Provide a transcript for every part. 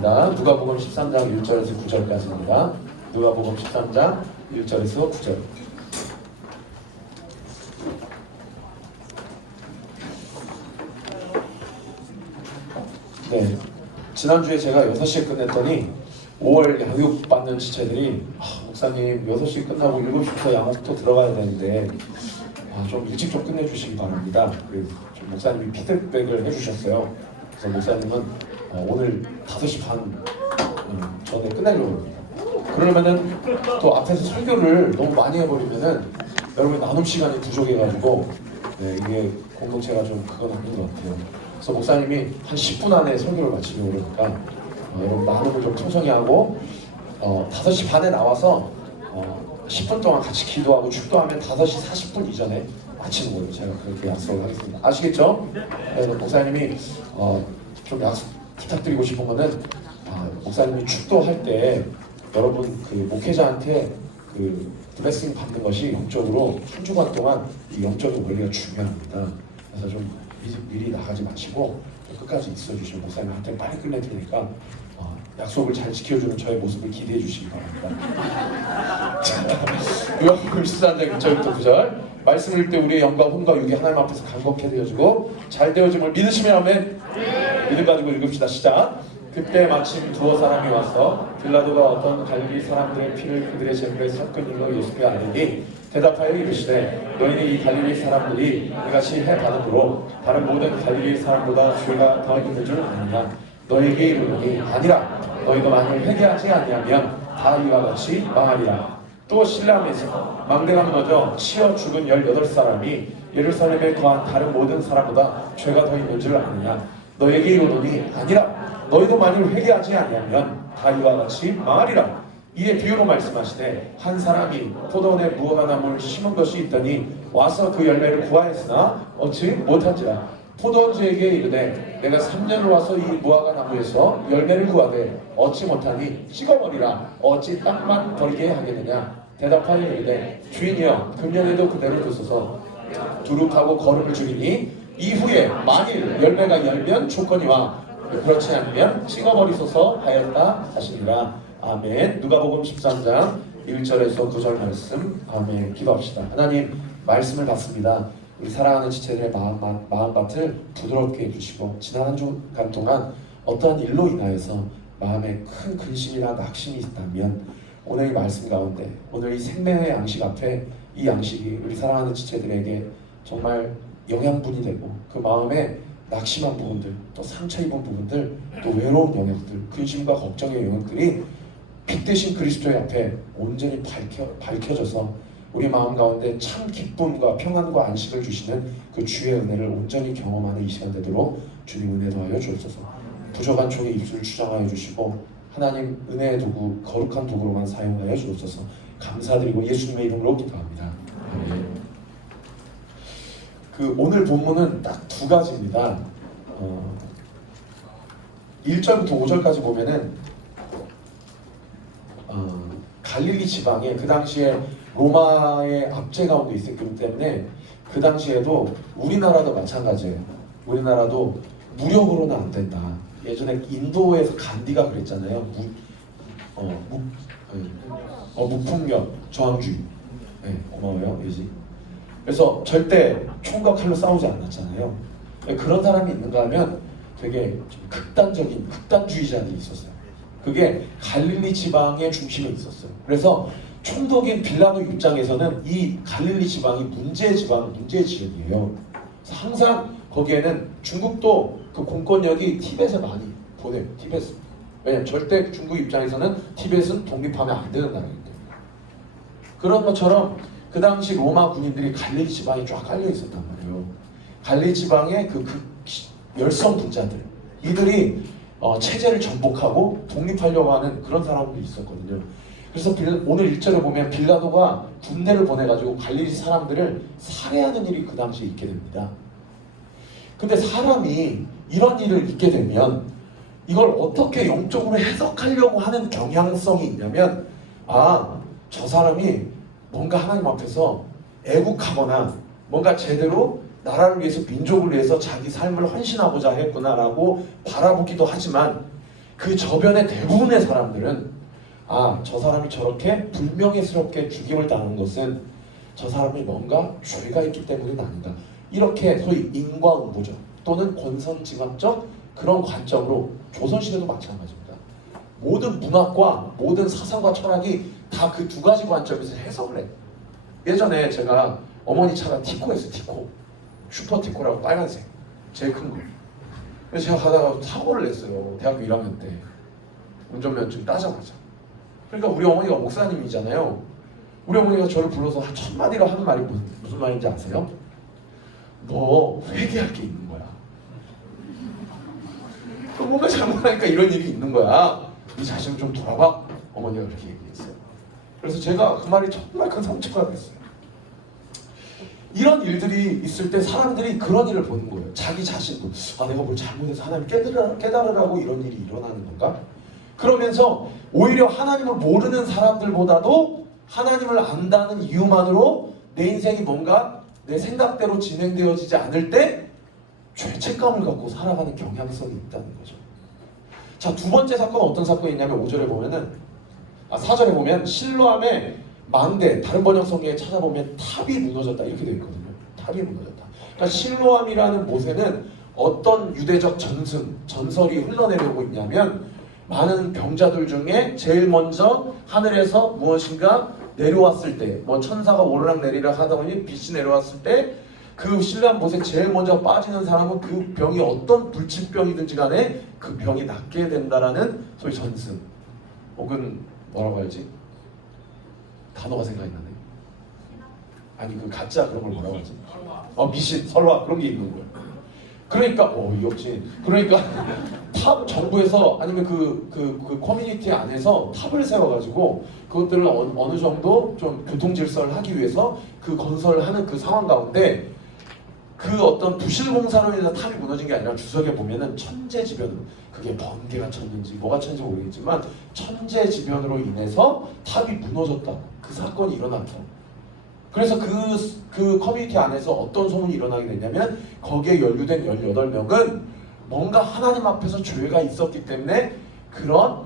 있습니다. 누가복음 13장 1절에서 9절까지입니다. 누가복음 13장 1절에서 9절. 네, 지난주에 제가 6시에 끝냈더니 5월 양육받는 지체들이 목사님 6시 끝나고 7시부터 양육도 들어가야 되는데 좀 일찍 좀 끝내주시기 바랍니다. 그래서 좀 목사님이 피드백을 해주셨어요. 그래서 목사님은 오늘 5시 반 전에 끝내려고 합니다. 그러면은 또 앞에서 설교를 너무 많이 해버리면은 여러분 나눔 시간이 부족해가지고 이게 공동체가 좀 그건 아닌 것 같아요. 그래서 목사님이 한 10분 안에 설교를 마치려고 그러니까 여러분 나눔을 좀 풍성히 하고 5시 반에 나와서 10분 동안 같이 기도하고 축도하면 5시 40분 이전에 마치는 거예요. 제가 그렇게 약속을 하겠습니다. 아시겠죠? 그래서 목사님이 좀 약속 부탁드리고 싶은 거는 목사님이 축도할 때 여러분 그 목회자한테 그 블레싱 받는 것이 영적으로 한 주간 동안 이 영적인 원리가 중요합니다. 그래서 좀 미리 나가지 마시고 끝까지 있어주시면 목사님한테 빨리 끝낼 테니까 약속을 잘 지켜주는 저의 모습을 기대해 주시기 바랍니다. 누가복음 13장 1절부터 9절 말씀을 읽을 때 우리의 영과 혼과 육이 하나님 앞에서 간곡해 되어지고 잘 되어짐을 믿으시면 아멘. 믿음 가지고 읽읍시다. 시작. 그때 마침 두어 사람이 와서 빌라도가 어떤 갈릴리 사람들의 피를 그들의 제물에 섞은 일로 예수께 아뢰니 대답하여 이르시되 너희는 이 갈릴리 사람들이 이같이 해받음으로 다른 모든 갈릴리 사람보다 죄가 더 있는 줄 아느냐. 너희에게 이르노니 아니라. 너희도 만일 회개하지 아니하면 다 이와 같이 망하리라. 또 실람에서 망대가 무너져 치여 죽은 18사람이 예루살렘에 거한 다른 모든 사람보다 죄가 더 있는 줄 아느냐. 너희에게 이르노니 아니라. 너희도 만일 회개하지 아니하면 다 이와 같이 망하리라. 이에 비유로 말씀하시되 한 사람이 포도원에 무화과나무를 심은 것이 있더니 와서 그 열매를 구하였으나 얻지 못한지라. 포도원주에게 이르되 내가 3년을 와서 이 무화과나무에서 열매를 구하되 얻지 못하니 찍어버리라. 어찌 땅만 버리게 하겠느냐. 대답하여 이르되 주인이여 금년에도 그대로 두소서. 두룩하고 거름을 줄이니 이후에 만일 열매가 열면 조건이와 그렇지 않으면 찍어버리소서 하였다 하시니라. 아멘. 누가복음 13장 1절에서 9절 말씀. 아멘. 기도합시다. 하나님 말씀을 받습니다. 우리 사랑하는 지체들의 마음밭을 부드럽게 해주시고 지난 한 주간 동안 어떠한 일로 인하여서 마음에 큰 근심이나 낙심이 있다면 오늘 이 말씀 가운데 오늘 이 생명의 양식 앞에 이 양식이 우리 사랑하는 지체들에게 정말 영양분이 되고 그 마음에 낙심한 부분들, 또 상처 입은 부분들, 또 외로운 영역들, 근심과 걱정의 영역들이 빛 대신 그리스도의 앞에 온전히 밝혀져서 우리 마음 가운데 참 기쁨과 평안과 안식을 주시는 그 주의 은혜를 온전히 경험하는 이 시간 되도록 주님 은혜 더하여 주옵소서. 부족한 종의 입술을 주장하여 주시고 하나님 은혜의 도구, 거룩한 도구로만 사용하여 주옵소서. 감사드리고 예수님의 이름으로 기도합니다. 아멘. 오늘 본문은 딱 두 가지입니다. 1절부터 5절까지 보면은 갈릴리 지방에 그 당시에 로마의 압제 가운데 있었기 때문에 그 당시에도 우리나라도 마찬가지예요. 우리나라도 무력으로는 안 된다. 예전에 인도에서 간디가 그랬잖아요. 무폭력, 저항주의. 네, 고마워요, 예지. 그래서 절대 총과 칼로 싸우지 않았잖아요. 그런 사람이 있는가 하면 되게 좀 극단주의자들이 있었어요. 그게 갈릴리 지방의 중심에 있었어요. 그래서 총독인 빌라도 입장에서는 이 갈릴리 지방이 문제의 지역이에요. 그래서 항상 거기에는 중국도 그 공권력이 티벳에 많이 보내요. 티벳. 왜냐면 절대 중국 입장에서는 티벳은 독립하면 안 되는 나라이기 때문에. 그런 것처럼 그 당시 로마 군인들이 갈릴리 지방에 쫙 깔려 있었단 말이에요. 갈릴리 지방의 그 열성 분자들, 이들이 체제를 전복하고 독립하려고 하는 그런 사람들이 있었거든요. 그래서 오늘 1절에 보면 빌라도가 군대를 보내가지고 갈릴리 사람들을 살해하는 일이 그 당시에 있게 됩니다. 근데 사람이 이런 일을 있게 되면 이걸 어떻게 영적으로 해석하려고 하는 경향성이 있냐면 저 사람이 뭔가 하나님 앞에서 애국하거나 뭔가 제대로 나라를 위해서 민족을 위해서 자기 삶을 헌신하고자 했구나라고 바라보기도 하지만 그 저변의 대부분의 사람들은 저 사람이 저렇게 불명예스럽게 죽임을 당한 것은 저 사람이 뭔가 죄가 있기 때문은 아니다. 이렇게 소위 인과응보적 또는 권선징악적 그런 관점으로 조선시대도 마찬가지입니다. 모든 문학과 모든 사상과 철학이 다 그 두 가지 관점에서 해석을 해요. 예전에 제가 어머니 차가 티코였어요. 티코. 슈퍼 티코라고 빨간색. 제일 큰 거. 그래서 제가 가다가 사고를 냈어요. 대학교 1학년 때. 운전면허증 따자마자. 그러니까 우리 어머니가 목사님이잖아요. 우리 어머니가 저를 불러서 첫 마디로 하는 말이 무슨 말인지 아세요? 너 회개할 게 있는 거야. 뭔가 잘못하니까 이런 일이 있는 거야. 네 자신을 좀 돌아봐. 어머니가 그렇게 얘기했어요. 그래서 제가 그 말이 정말 큰 상처가 됐어요. 이런 일들이 있을 때 사람들이 그런 일을 보는 거예요. 자기 자신도 내가 뭘 잘못해서 하나님 깨달으라고 이런 일이 일어나는 건가? 그러면서 오히려 하나님을 모르는 사람들보다도 하나님을 안다는 이유만으로 내 인생이 뭔가 내 생각대로 진행되어지지 않을 때 죄책감을 갖고 살아가는 경향성이 있다는 거죠. 자, 두 번째 사건은 어떤 사건이 있냐면 5절에 보면은 4절에 보면 실로암의 망대, 다른 번역 성경에 찾아보면 탑이 무너졌다 이렇게 되어 있거든요. 탑이 무너졌다. 그러니까 실로암이라는 곳에는 어떤 유대적 전설이 흘러내려오고 있냐면 많은 병자들 중에 제일 먼저 하늘에서 무엇인가 내려왔을 때, 뭐 천사가 오르락 내리락 하다 보니 빛이 내려왔을 때 그 신라한 곳에 제일 먼저 빠지는 사람은 그 병이 어떤 불치병이든지 간에 그 병이 낫게 된다라는 소위 전승, 혹은 뭐라고 하지? 단어가 생각이 나네. 아니 그 가짜 그런 걸 뭐라고 하지? 미신, 설화 그런 게 있는 거예요. 그러니까 역시 그러니까 탑 정부에서 아니면 그 커뮤니티 안에서 탑을 세워가지고 그것들을 어느 정도 좀 교통 질서를 하기 위해서 그 건설을 하는 그 상황 가운데 그 어떤 부실 공사로 인해서 탑이 무너진 게 아니라 주석에 보면은 천재지변으로, 그게 번개가 쳤는지 뭐가 쳤는지 모르겠지만 천재지변으로 인해서 탑이 무너졌다, 그 사건이 일어났다. 그래서 그 커뮤니티 안에서 어떤 소문이 일어나게 됐냐면 거기에 연루된 18명은 뭔가 하나님 앞에서 죄가 있었기 때문에 그런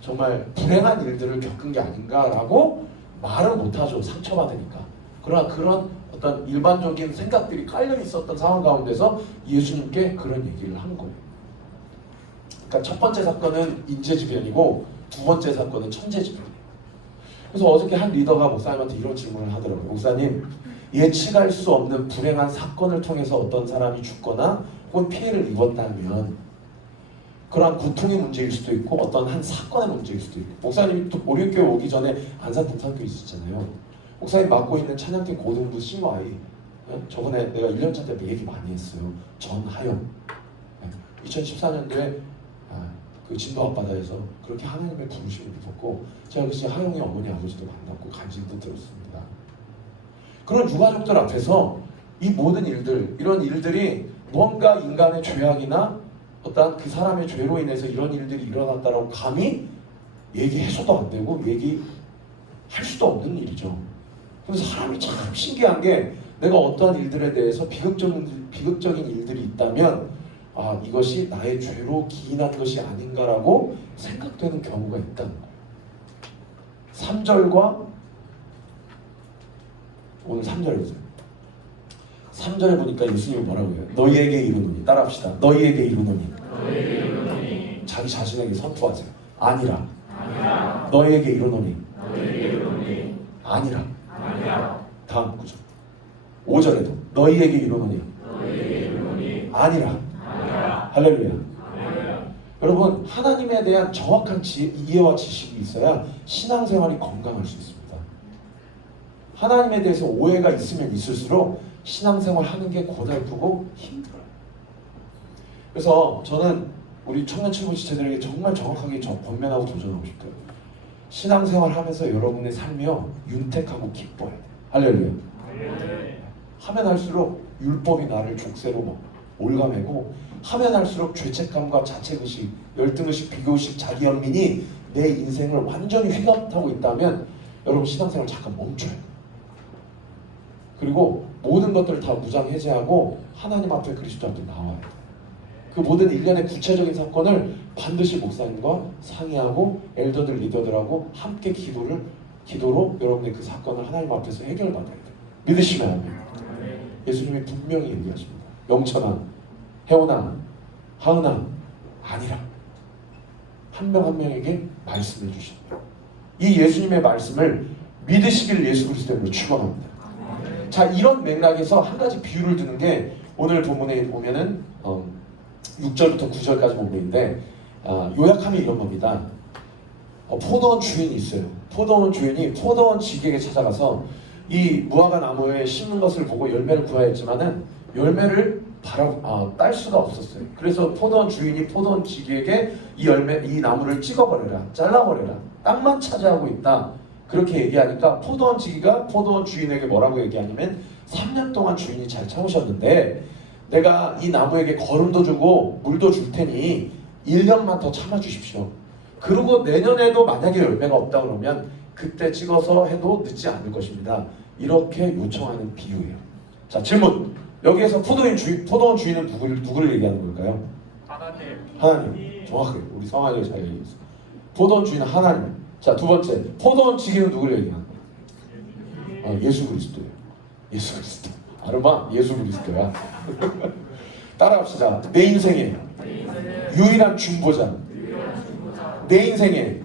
정말 불행한 일들을 겪은 게 아닌가라고 말은 못하죠. 상처받으니까. 그러나 그런 어떤 일반적인 생각들이 깔려 있었던 상황 가운데서 예수님께 그런 얘기를 한 거예요. 그러니까 첫 번째 사건은 인재지변이고 두 번째 사건은 천재지변이에요. 그래서 어저께 한 리더가 목사님한테 이런 질문을 하더라고요. 목사님, 예측할 수 없는 불행한 사건을 통해서 어떤 사람이 죽거나 혹은 피해를 입었다면 그러한 고통의 문제일 수도 있고 어떤 한 사건의 문제일 수도 있고, 목사님이 또 오륜교회 오기 전에 안산 동산교회 있었잖아요. 목사님 맡고 있는 찬양팀 고등부 CY, 저번에 내가 1년차 때 얘기 많이 했어요. 전하영. 2014년도에 그 진도 앞바다에서 그렇게 하나님의 부르심을 입었고, 제가 그 하영의 어머니 아버지도 만났고 간증도 들었습니다. 그런 유가족들 앞에서 이 모든 일들, 이런 일들이 뭔가 인간의 죄악이나 어떤 그 사람의 죄로 인해서 이런 일들이 일어났다라고 감히 얘기해서도 안 되고 얘기할 수도 없는 일이죠. 그래서 사람이 참 신기한 게, 내가 어떠한 일들에 대해서 비극적인 일들이 있다면 이것이 나의 죄로 기인한 것이 아닌가라고 생각되는 경우가 있다는 거예요. 3절과 오늘 3절이죠. 3절에 보니까 예수님이 뭐라고 해요? 너희에게 이르노니, 따라합시다. 너희에게 이르노니. 자기 자신에게 선포하세요. 아니라. 너희에게 이르노니. 아니라. 다음 구절 5절에도 너희에게 이르노니. 아니라. 할렐루야. 여러분, 하나님에 대한 정확한 이해와 지식이 있어야 신앙생활이 건강할 수 있습니다. 하나님에 대해서 오해가 있으면 있을수록 신앙생활 하는 게 고달프고 힘들어요. 그래서 저는 우리 청년 친구 지체들에게 정말 정확하게 권면하고 도전하고 싶어요. 신앙생활 하면서 여러분의 삶이요, 윤택하고 기뻐야 돼요. 할렐루야. 하면 할수록 율법이 나를 족쇄로 올가매고, 하면 할수록 죄책감과 자책의식, 열등의식, 비교의식, 자기연민이 내 인생을 완전히 휘감타고 있다면 여러분 신앙생활 잠깐 멈춰요. 그리고 모든 것들을 다 무장해제하고 하나님 앞에, 그리스도 앞에 나와야 돼요. 그 모든 일련의 구체적인 사건을 반드시 목사님과 상의하고 엘더들 리더들하고 함께 기도로 여러분의 그 사건을 하나님 앞에서 해결받아야 돼요. 믿으시면 아멘. 예수님이 분명히 얘기하십니다. 영천아, 혜원아, 하은아 아니라 한 명 한 명에게 말씀해 주십니다. 이 예수님의 말씀을 믿으시길 예수 그리스도의 이름으로 축원합니다. 자, 이런 맥락에서 한 가지 비유를 드는 게 오늘 본문에 보면은 6절부터 9절까지 본문인데 요약하면 이런 겁니다. 포도원 주인이 있어요. 포도원 주인이 포도원 지기에게 찾아가서 이 무화과 나무에 심는 것을 보고 열매를 구하여 했지만은 열매를 딸 수가 없었어요. 그래서 포도원 주인이 포도원 지기에게 이 나무를 찍어버려라, 잘라버려라, 땅만 차지하고 있다, 그렇게 얘기하니까 포도원 지기가 포도원 주인에게 뭐라고 얘기하냐면 3년 동안 주인이 잘 참으셨는데 내가 이 나무에게 거름도 주고 물도 줄 테니 1년만 더 참아주십시오. 그리고 내년에도 만약에 열매가 없다 그러면 그때 찍어서 해도 늦지 않을 것입니다. 이렇게 요청하는 비유예요. 자, 질문. 여기에서 포도원 주인은 누구를 얘기하는 걸까요? 하나님. 정확하게 우리 성화를 잘 얘기했어요. 포도원 주인은 하나님. 자, 두 번째. 포도원 지기는 누구를 얘기하는 거예요? 예수 그리스도예요. 예수 그리스도. 아르마 예수 그리스도야. 따라합시다. 내 인생의 유일한 중보자. 내 인생의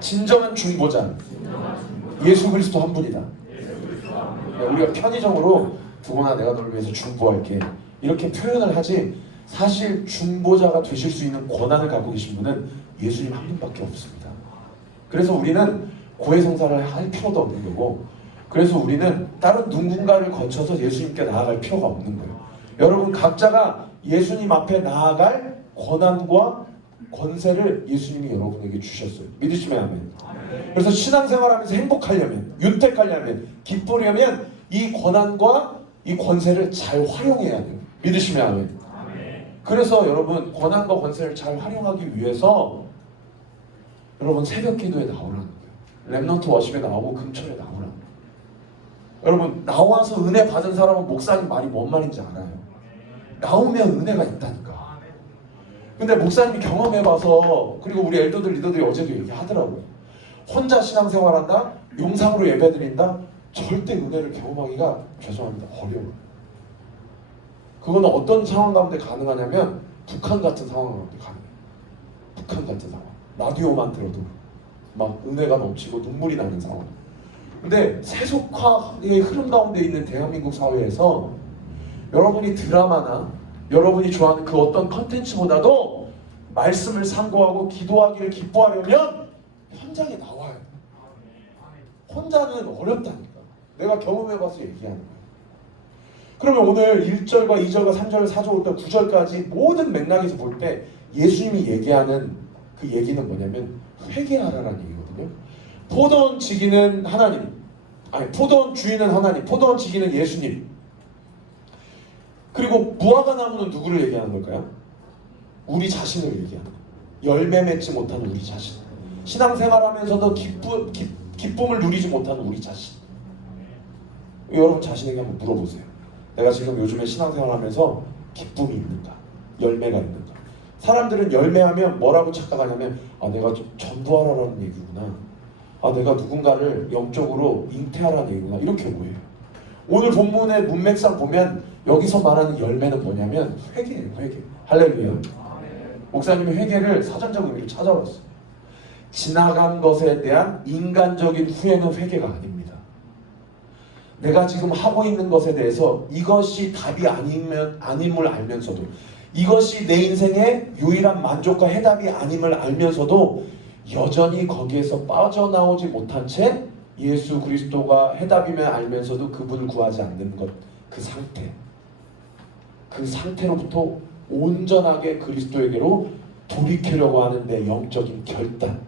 진정한 중보자. 예수 그리스도 한 분이다. 우리가 편의적으로 두고나 내가 너를 위해서 중보할게 이렇게 표현을 하지, 사실 중보자가 되실 수 있는 권한을 갖고 계신 분은 예수님 한 분밖에 없습니다. 그래서 우리는 고해성사를 할 필요도 없는 거고, 그래서 우리는 다른 누군가를 거쳐서 예수님께 나아갈 필요가 없는 거예요. 여러분 각자가 예수님 앞에 나아갈 권한과 권세를 예수님이 여러분에게 주셨어요. 믿으시면 아멘. 그래서 신앙생활하면서 행복하려면, 윤택하려면, 기쁘려면 이 권한과 이 권세를 잘 활용해야 돼요. 믿으시면 아멘. 그래서 여러분 권한과 권세를 잘 활용하기 위해서 여러분 새벽 기도에 나오라는 거예요. 렘넌트 워십에 나오고 금철에 나오라는 거예요. 여러분 나와서 은혜 받은 사람은 목사님 말이 뭔 말인지 알아요. 나오면 은혜가 있다니까. 근데 목사님이 경험해봐서, 그리고 우리 엘더들 리더들이 어제도 얘기하더라고요. 혼자 신앙생활한다? 용상으로 예배드린다? 절대 은혜를 경험하기가, 죄송합니다, 어려워요. 그거는 어떤 상황 가운데 가능하냐면 북한 같은 상황 가운데 가능해요. 북한 같은 상황. 라디오만 들어도 막 은혜가 넘치고 눈물이 나는 상황. 근데 세속화의 흐름 가운데 있는 대한민국 사회에서 여러분이 드라마나 여러분이 좋아하는 그 어떤 컨텐츠보다도 말씀을 상고하고 기도하기를 기뻐하려면 현장에 나와요. 혼자는 어렵다니까. 내가 경험해봐서 얘기하는 거예요. 그러면 오늘 1절과 2절과 3절, 4절부터 9절까지 모든 맥락에서 볼 때 예수님이 얘기하는 그 얘기는 뭐냐면 회개하라라는 얘기거든요. 포도원 지기는 하나님, 포도원 주인은 하나님, 포도원 지기는 예수님. 그리고 무화과 나무는 누구를 얘기하는 걸까요? 우리 자신을 얘기하는 거예요. 열매 맺지 못하는 우리 자신. 신앙생활하면서도 기쁨을 누리지 못하는 우리 자신. 여러분 자신에게 한번 물어보세요. 내가 지금 요즘에 신앙생활하면서 기쁨이 있는가? 열매가 있는가? 사람들은 열매하면 뭐라고 착각하냐면 내가 전도하라는 얘기구나. 내가 누군가를 영적으로 잉태하라는 얘기구나. 이렇게 오해해요. 오늘 본문의 문맥상 보면 여기서 말하는 열매는 뭐냐면 회개예요. 회개. 할렐루야. 목사님이 회개를 사전적 의미를 찾아봤어요. 지나간 것에 대한 인간적인 후회는 회개가 아닙니다. 내가 지금 하고 있는 것에 대해서 이것이 답이 아님을 알면서도, 이것이 내 인생의 유일한 만족과 해답이 아님을 알면서도 여전히 거기에서 빠져나오지 못한 채 예수 그리스도가 해답임을 알면서도 그분을 구하지 않는 것, 그 상태, 그 상태로부터 온전하게 그리스도에게로 돌이키려고 하는 내 영적인 결단,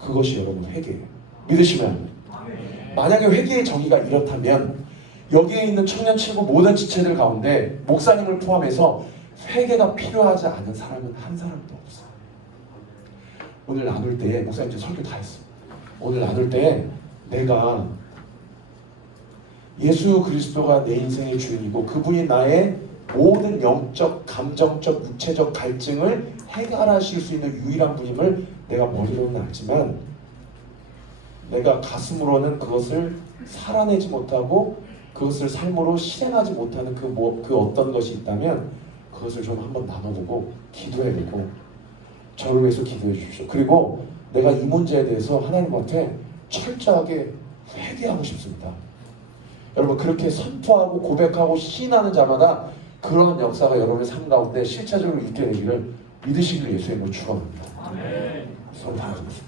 그것이 여러분 회개예요. 믿으시면 만약에 회개의 정의가 이렇다면 여기에 있는 청년 친구 모든 지체들 가운데 목사님을 포함해서 회개가 필요하지 않은 사람은 한 사람도 없어요. 오늘 나눌 때에 목사님 저 설교 다 했어. 오늘 나눌 때에 내가 예수 그리스도가 내 인생의 주인이고 그분이 나의 모든 영적, 감정적, 육체적 갈증을 해결하실 수 있는 유일한 분임을 내가 머리로는 알지만 내가 가슴으로는 그것을 살아내지 못하고 그것을 삶으로 실행하지 못하는 그 어떤 것이 있다면 그것을 좀 한번 나눠보고 기도해보고 저를 위해서 기도해 주십시오. 그리고 내가 이 문제에 대해서 하나님 앞에 철저하게 회개하고 싶습니다. 여러분 그렇게 선포하고 고백하고 시인하는 자마다 그런 역사가 여러분의 삶 가운데 실체적으로 있게 되기를 믿으시길 예수님으로 축원합니다. 손 다 들으십시오.